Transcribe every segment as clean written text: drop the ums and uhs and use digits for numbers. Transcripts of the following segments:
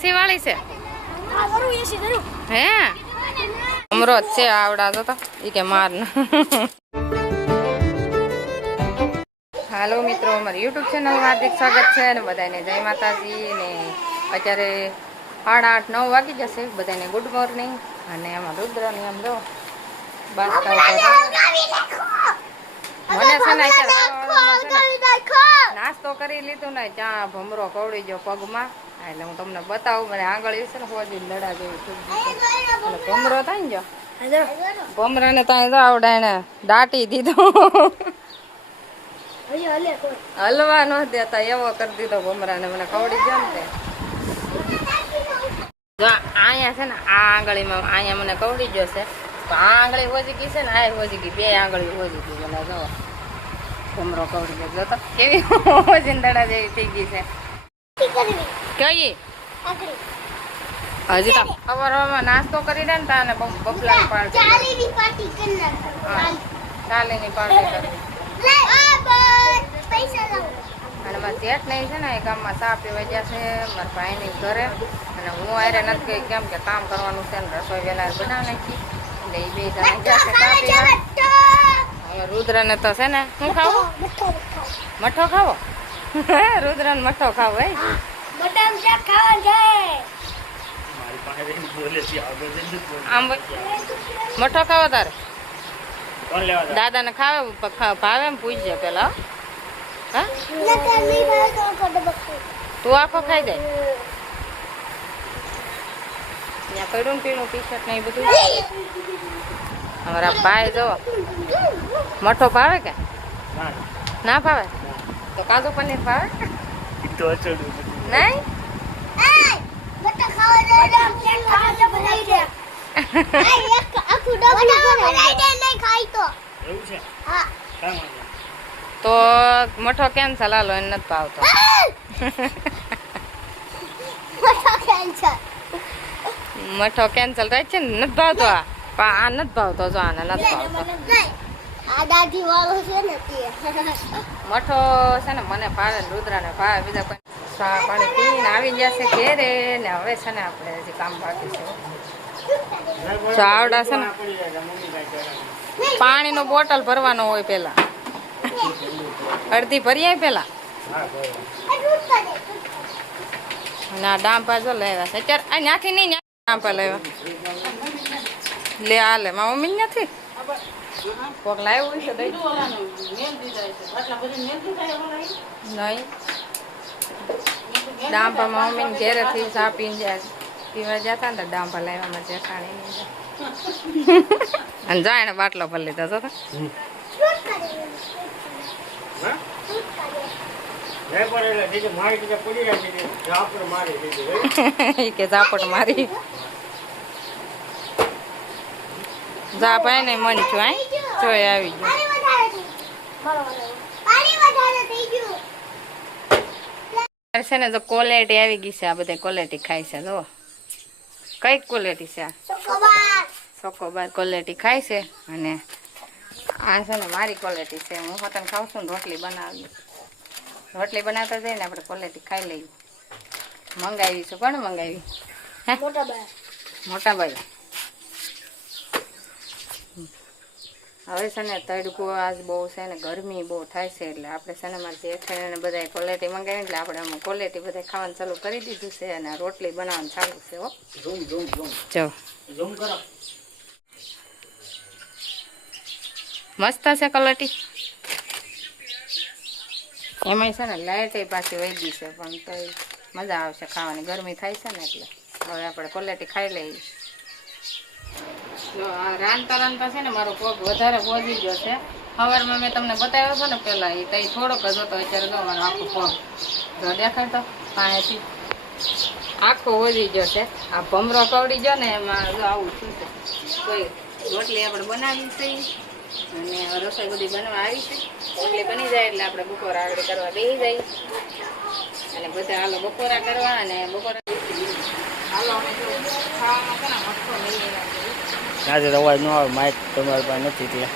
શિવાળી છે હે અમરોજ છે આવડા તો ઈ કે માર હાલો મિત્રો અમારી યુટ્યુબ ચેનલ હાર્દિક સ્વાગત છે અને બધાને જય માતાજી ને અત્યારે 8:30-9 વાગી જશે બધાને ગુડ મોર્નિંગ અને એમાં રુદ્રની આમ જો બાસ્તા ઉપર મને છે ને નાસ્તો કરી લીધું ને ત્યાં ભમરો કવડી ગયો પગમાં એટલે હું તમને બતાવું મને આંગળી છે ને હોજી લડા જેવી ભમરો થાય ને જો ભમરાને ત્યાં આવડે એને દાટી દીધો હલવા ન દેતા એવો કરી દીધો ભમરાને મને કવડી ગયો ને જો અહીંયા છે ને આ આંગળીમાં અહીંયા મને કવડી ગયો છે તો આ આંગળી હોજી ગઈ છે ને આ હોજી ગઈ બે આંગળી હોજી ગઈ મને જો ભમરો કવડી ગયો તો કેવી હોજી દડા જેવી થઈ ગઈ છે કઈ હજી તો સવારમાં નાસ્તો કરી દે ને તાને બફલા પાર્ટી ચાલીની પાર્ટી કરવી અને મારા જેઠ નહીં છે ને એ ગામમાં ચા પીવા ગયા છે મારા ભાઈની ઘરે અને હું આરે નથી ગઈ કેમ કે કામ કરવાનું છે ને રસોઈ વહેલા બનાવી નાખી એટલે એ બે જણા ગયા છે ચા પીવા અહીંયા રુદ્રને તો છે ને શું ખાવું મઠો ખાવો રુદ્રને મઠો ખાવો હે મઠો ખાવો તારે દાદા ને ખાવે ભાવે એમ પૂછજે પેલા હા તું આખો ખાઈ જાય ત્યાં પડ્યું ને પીણું ટી શર્ટ ને એ બધું અમારા ભાઈ જો મઠો ભાવે કે ના ભાવે તો કાજુ પનીર ભાવે નહીં તો મઠો કેન્સલ હાલો એને નથી ભાવતો મઠો કેન્સલ થાય છે ને નથી ભાવતો આ નથી ભાવતો જો આને નથી ભાવતો મઠો છે ને મને ભાવે રુદ્રાને ભાવે બીજા કોઈ ચા પાણી પીને આવી ગયા છે ઘેરે ને હવે છે ને આપણે હજી કામ બાકી છે આવડા છે ને પાણીનો બોટલ ભરવાનો હોય પેલા અડધી ભરી આવી પેલા ના ડાંપા જો લેવા છે અત્યારે આ ત્યાંથી નહીં ડાંપા લેવા લે આ લે મારા મમ્મી નથી કોક લાવ્યું હોય છે નહીં ડાંપા મમ્મી ને ઘેરેથી ચા પીને જાય પીવા જતા ને ડાંપા લાવ્યા જેઠાણી અને જાય ને બાટલો ભરી લીધો તો કે ઝાપટ મારી જા ભાઈ ને મન છું આ જોઈ આવી ગયું છે ને જો ક્વોલિટી આવી ગઈ છે આ બધા ક્વોલિટી ખાય છે જો કઈ ક્વોલિટી છે આ ચોકોબાર ક્વોલિટી ખાય છે અને આ છે ને મારી ક્વોલિટી છે હું પોતાને ખાઉં છું ને રોટલી બનાવતા જઈને આપણે ક્વોલિટી ખાઈ લઈએ મંગાવી છે કોણ મંગાવી મોટા ભાઈ હવે છે ને તડકો આજ બહુ છે ને ગરમી બહુ થાય છે એટલે આપણે છે ને મારે જેઠાણીને બધા ક્વોલિટી મંગાવી એટલે આપણે આમાં ક્વોલિટી બધા ખાવાનું ચાલુ કરી દીધું છે અને રોટલી બનાવવાનું ચાલુ છે હો જો મસ્ત છે ક્વોલિટી એમાંય છે ને લાઇટ પાછી વહી ગઈ છે પણ તો મજા આવશે ખાવાની ગરમી થાય છે ને એટલે હવે આપણે ક્વોલિટી ખાઈ લઈએ રાંધતા રાંધતા છે ને મારો પગ વધારે પહોંચી ગયો છે સવારમાં મેં તમને બતાવ્યો હતો ને પેલા એ તઈ થોડોક જ હતો અત્યારે તો મારો આખો પગ જો દેખાય તો પાણીથી આખો વધી ગયો છે આ ભમરો કવડી ગયો ને એમાં જો આવું શું છે કોઈ રોટલી આપણે બનાવી છે અને રસોઈ બધી બનવા આવી છે રોટલી બની જાય એટલે આપણે બપોરા આગળ કરવા બેસી જાય અને બધા હાલો બપોરા કરવા અને બપોરા હાલો અમે ખાવામાં છે ને મસ્તો લઈ આજે અવાજ ન આવે માઇક તમારી પાસે નથી એટલે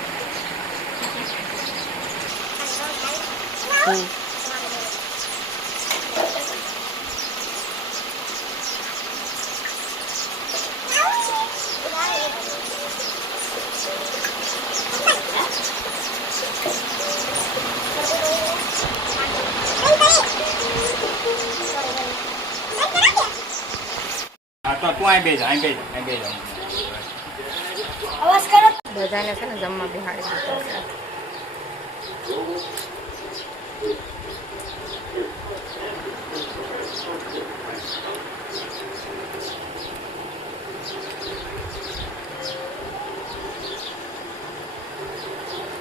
હા તો તું અહીં બેજા, અહીં બેજા, અહીં બેજા. બધાને છે ને જમવા બિહાડી દીધા છે.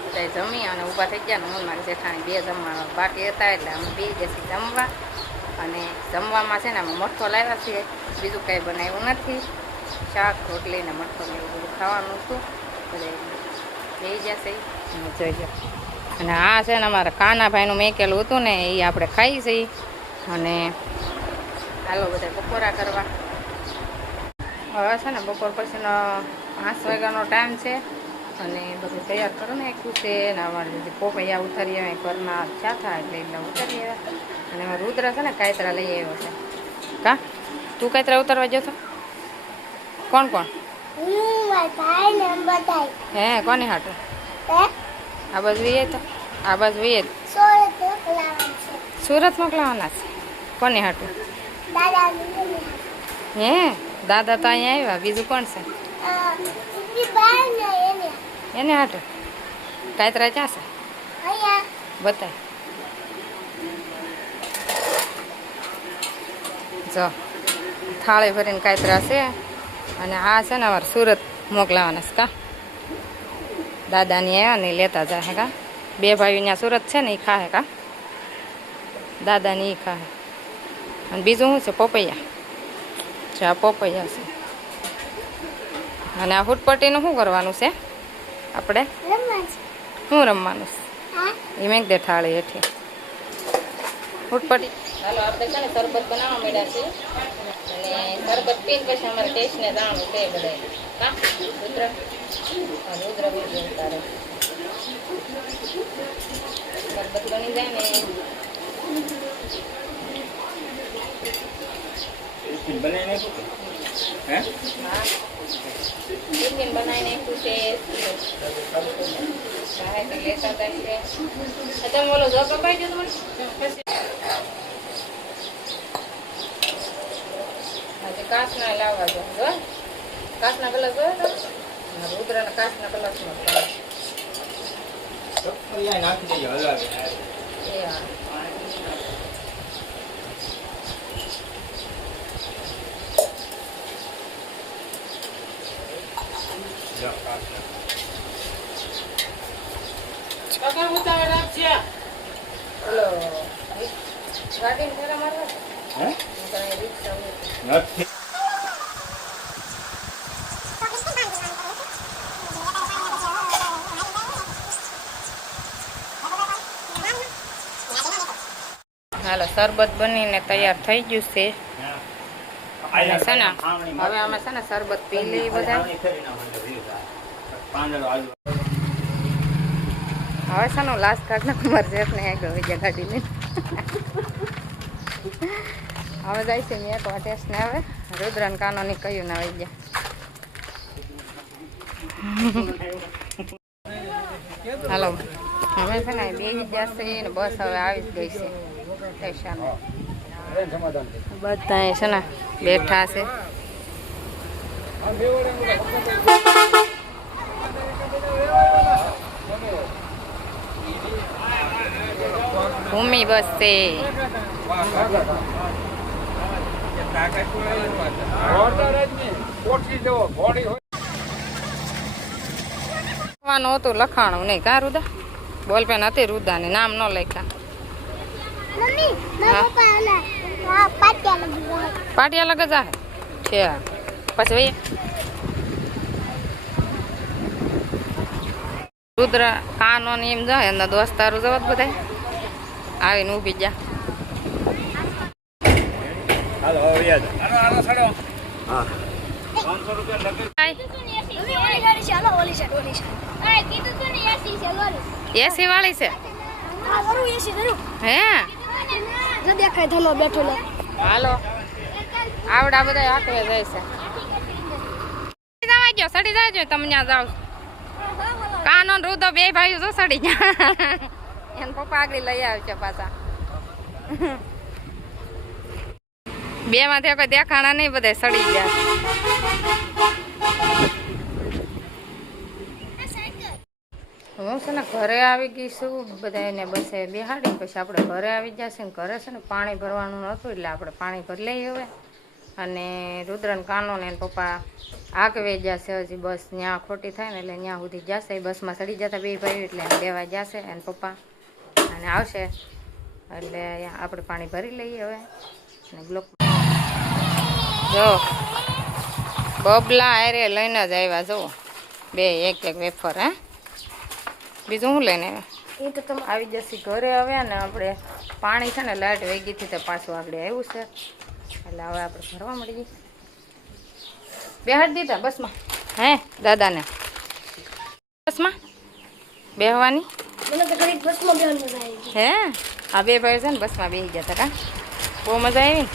બધા જમી અને ઊભા થઈ ગયા ને હું મારી જેઠાણી બે જમવા બાકી હતા એટલે અમે બે જશે જમવા. અને જમવામાં છે ને અમે મઠો લાવ્યા છીએ, બીજું કંઈ બનાવ્યું નથી. શાક રોટલી ને મઠો ને એવું બધું ખાવાનું હતું. બધા લઈ જશે જોઈજો. અને આ છે ને અમારા કાનાભાઈનું મેકેલું હતું ને એ આપણે ખાઈ છીએ. અને હાલો બધા બપોરા કરવા. હવે છે ને બપોર પછીનો 5 વાગ્યાનો ટાઈમ છે. અને બધું તૈયાર કરો ને નાખ્યું છે. ને અમારે જે પોપૈયા ઉતારી આવે ઘરના ચાથા એટલે ઉતારી આવ્યા. અને એમાં રુદ્ર છે ને કાયતરા લઈ આવ્યો છે. કા તું કાયતરા ઉતારવા ગયો છો? કોણ કોણ? હે કોને હાટું? આ બાજુ વીએ તો આ બાજુ વીએ સુરત મોકલાવાના છે. કોને હાટું? હે દાદા તો અહીંયા આવ્યા, બીજું કોણ છે? એને હાટું કાયતરા ક્યાં છે? બતાય જો થાળી ભરીને કાયતરા છે. અને આ છે ને અમારે સુરત મોકલાવાના છે. કા દાદાની આવ્યા ને લેતા જાય કા. બે ભાઈઓ ત્યાં સુરત છે ને એ ખાહે. કા દાદાની એ ખાહે. અને બીજું શું છે? પોપૈયા છે. આ પોપૈયા છે. અને આ ફૂટપટ્ટીનું શું કરવાનું છે આપણે? શું રમવાનું છે? એ મેં દે થાળી હેઠી ફૂટપટ્ટી. હાલો આપણે છે ને શરબત બનાવવા માંડ્યા છે. અને શરબત પીને પછી અમારે ટેસ્ટને જાણવું છે બધા. કા રુદ્ર રુદ્ર બીજું ઉતારે શરબત બની જાય ને. બનાવી નાખ્યું હે? હા ટિફિન બનાવી નાખ્યું છે. લેતા થાય છે. તમે બોલો જો પપાઈ દો તમારે આજે કાચના લાવવા જો કાચના કલર જોયો તો રુદ્રના કાચના કલરમાં નાખી દેજો હલાવે. બોલો ગાડીને ફેરા મારવા હે? રિક્ષા નથી. હાલો શરબત બનીને તૈયાર થઈ ગયું છે. અને છે ને હવે અમે છે ને શરબત પી લઈએ બધા. હવે છે ને લાસ્ટ કાઢના કુમાર શેઠને આગળ વહી ગયા ગાડી લઈને. હવે જાય છે મેં એક ટેસ્ટને. હવે રુદ્રન કાનોની કહ્યું ના વહી ગયા. હાલો હવે છે ને બેસી જશે ને બસ હવે આવી જ ગઈ છે સ્ટેશન. બધા છે ને બેઠા છે. ભૂમિ બસ છે. હતું લખાણું નહીં કા રુદા? બોલપેન હતી રુદાની નામ ન લખ્યા. પાટિયા લગ જા છે પછી રુદ્ર કાનો ને એમ જાય એના દોસ્તારું જવા બધા આવીને ઊભી ગયા. હાલો હવે યાદ હાલો છોડો. હા 500 રૂપિયા લગે. એસી વાળી છે હે? દેખાય ધલો બેઠો લે. હાલો આવડા બધા હાથવે જાય છે. જવા ગયો સડી જાય તમે ત્યાં જાવ. કાનો ને રુદો બે ભાઈઓ તો સડી ગયા. એને પપ્પા આગળ લઈ આવે છે પાછા. બે માંથી કોઈ દેખાણા નહીં, બધા સડી ગયા. હું છે ને ઘરે આવી ગઈ છું, બધા એને બસે બેહાડી પછી આપણે ઘરે આવી જશે ને ઘરે છે ને પાણી ભરવાનું નહોતું એટલે આપણે પાણી ભરી લઈએ હવે. અને રુદ્રન કાનો ને પપ્પા આગવે જશે, હજી બસ ત્યાં ખોટી થાય ને એટલે ત્યાં સુધી જશે. બસમાં ચડી જતા બે ભાઈ એટલે લેવા જશે અને પપ્પા અને આવશે એટલે આપણે પાણી ભરી લઈએ હવે. અને બ્લોક જો બબલા અરે લઈને જ આવ્યા જો બે એક વેફર. હે બીજું શું લઈને આવ્યા? એ તો તમે આવી જશે ઘરે હવે ને આપણે પાણી છે ને લાઈટ વહી ગઈ હતી તો પાછું આગળ આવ્યું છે એટલે હવે આપણે ભરવા મળી ગઈ. બેહાડી દીધા બસમાં? હે દાદાને બસમાં બેહવાની? મને તો ઘડી બસમાં બેહવાની મજા આવી. હે આ બે ભાઈ છે ને બસમાં બેસી ગયા હતા કા? બહુ મજા આવી.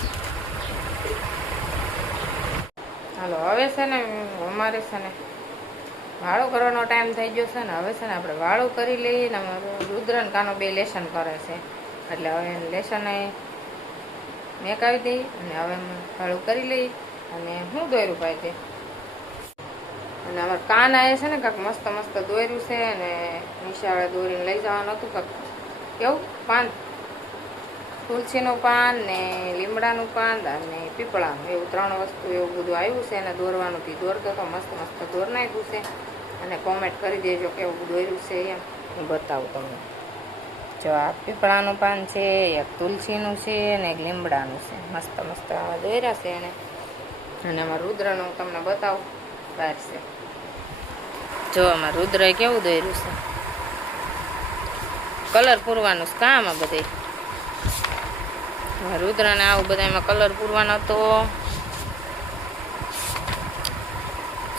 હાલો હવે છે ને અમારે છે ને વાળું કરવાનો ટાઈમ થઈ ગયો છે ને હવે છે ને આપણે વાળું કરી લઈએ ને રુદ્રન કાનો બે લેસન કરે છે એટલે હવે લેસન મેકાવી દઈએ અને હવે વાળું કરી લઈએ. અને હું દોર્યું ભાઈ તે અને અમારે કાન આવે છે ને કાંક મસ્ત મસ્ત દોર્યું છે અને નિશાળે દોરીને લઈ જવાનું હતું કાંક કેવું પાન તુલસીનું પાન ને લીમડાનું પાન અને પીપળાનું એવું 3 વસ્તુ એવું બધું આવ્યું છે અને દોરવાનું થી દોરતો તો મસ્ત મસ્ત દોર નાખ્યું છે. અને કોમેન્ટ કરી દેજો કેવું દોર્યું છે એમ હું બતાવું તમને. જો આ પીપળાનું પાન છે, એક તુલસીનું છે અને એક લીમડાનું છે. મસ્ત મસ્ત આવા દોર્યા છે અને આમાં રુદ્રનું તમને બતાવું બહાર છે. જો આમાં રુદ્રએ કેવું દોર્યું છે, કલર પૂરવાનું છે કામાં બધે. રુદ્રને આવું બધા એમાં કલર પૂરવાનો હતો.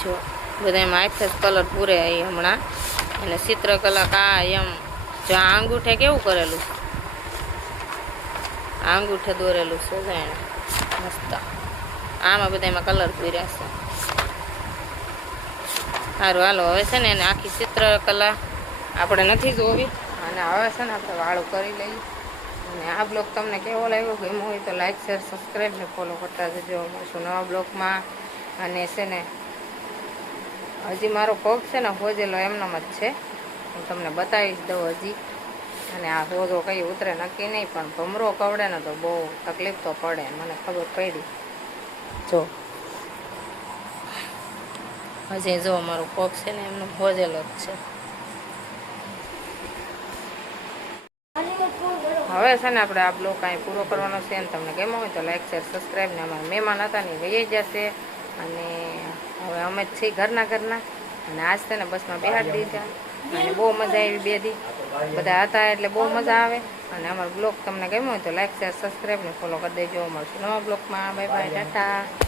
જો બધા એમાં આખે જ કલર પૂરે એ હમણાં. અને ચિત્રકલા કા એમ જો આ અંગૂઠે કેવું કરેલું, આ અંગૂઠે દોરેલું છે એને મસ્ત. આમાં બધા એમાં કલર પૂર્યા છે. સારું હાલો હવે છે ને એને આખી ચિત્રકલા આપણે નથી જોવી અને હવે છે ને આપણે વાળું કરી લઈએ. અને આ બ્લોગ તમને કેવો લાગ્યો, ગમ્યો હોય તો લાઈક શેર સબસ્ક્રાઈબ ને ફોલો કરતા જજો. મળશું નવા બ્લોગમાં. અને છે ને હજી મારો પગ છે ને હોજેલો એમનામ જ છે, હું તમને બતાવીશ દઉં હજી. અને આ હોજો કંઈ ઉતરે નક્કી નહીં પણ ભમરો કવડે ને તો બહુ તકલીફ તો પડે, મને ખબર પડી. જો હજી જો મારો પગ છે ને એમનો હોજેલો જ છે. હવે છે ને આપણે આ બ્લોગ કાંઈ પૂરો કરવાનો છે ને તમને ગમ્યો હોય તો લાઈક શેર સબસ્ક્રાઈબ ને અમારા મહેમાન હતા ને વહી જશે. અને હવે અમે જ છીએ ઘરના અને આજ છે ને બસમાં બેહાડી દીધા અને બહુ મજા આવી. 2 દી બધા હતા એટલે બહુ મજા આવે. અને અમારો બ્લોગ તમને ગમ્યો હોય તો લાઈક શેર સબસ્ક્રાઈબ ને ફોલો કરી દેજો. મળશું નવા બ્લોગમાં. Bye bye, Tata.